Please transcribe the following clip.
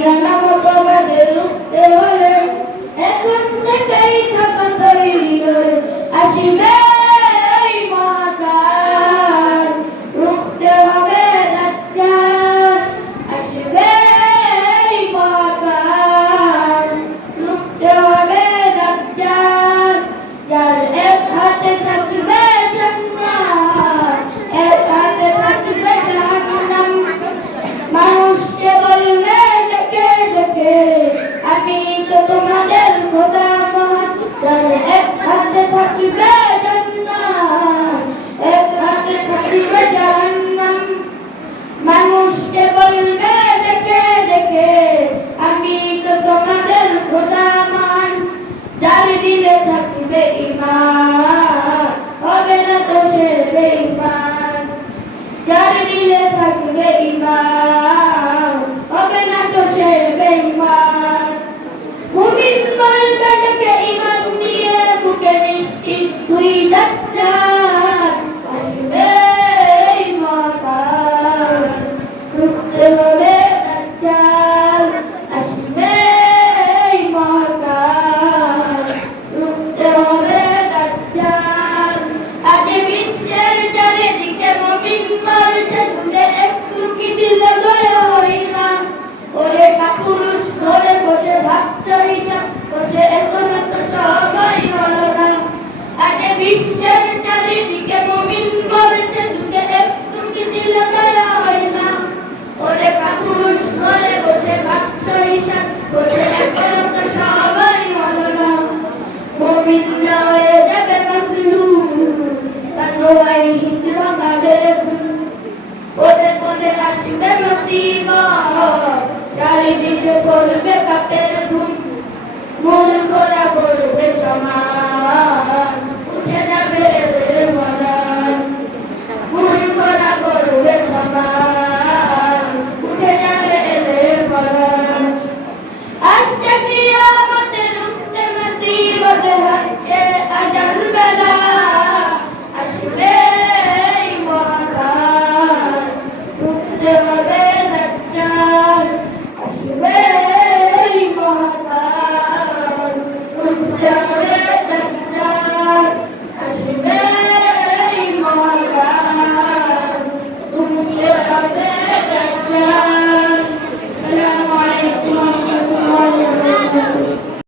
আমাদের রুখতে হলে এখন থেকেই থাকা তৈরি হয়ে আসিবে এই মহাকাল। রুখতে হবে দাজ্জাল, আসবে এই মহাকাল। রুখতে হবে দাজ্জাল, যার এক হাতে থাকবে জান্নাত, এক হাতে থাকবে জাহান্নাম। মানুষকে বলবে ডেকে ডেকে, আমি তো তোমাদের খোদা মহান। যার এক হাতে থাকবে জান্নাত, এক হাতে থাকবে জাহান্নাম। মানুষকে বলবে ডেকে ডেকে, আমি তো তোমাদের খোদা মহান। যার দিলে থাকবে ঈমান, হবে না তো সে বেঈমান। যার দিলে থাকবে ঈমান, হবে না তো সে বেঈমান। মুমিন বলবে ডেকে ঈমান নিয়ে, বুকে নিশ্চিত তুই দাজ্জাল, আসবে এই মহাকাল। রুখতে হবে দাজ্জাল, আসবে এই মহাকাল। রুখতে হবে দাজ্জাল। আজ বিশ্বের চারিদিকে মুমিন মরছে ঝুলে, একটু কি দিলে দয়া হয় না? ওরে কাপুরুষ ঘরে বসে ভাবছো হিসাব, বসে এখনো তো সময় হলো না। আজ বিশ্বের চারিদিকে মুমিন মরছে ঝুলে, একটু কি দিলে দয়া হয় না? ওরে কাপুরুষ ঘরে বসে ভাবছো হিসাব, বসে এখনো তো সময় হলো না। মুমিন না হয়ে যাবে মাজলুম, তার দোয়াই হিন্দ ভাঙাবে ঘুম। পদে পদে আসবে মুসিবত, চারিদিকে পড়বে কাপের ঘুম। মূর্খরা করবে সমান, উঠে যাবে এদের মরণ। মূর্খরা করবে সমান, উঠে যাবে এদের মরণ। আসছে কিয়ামতে, রুখতে মুসিবতে, হাসছে আজাল বেলা, আসবে এই মহাকাল। রুখতে হবে দাজ্জাল, আসবে এই মহাকাল। রুখতে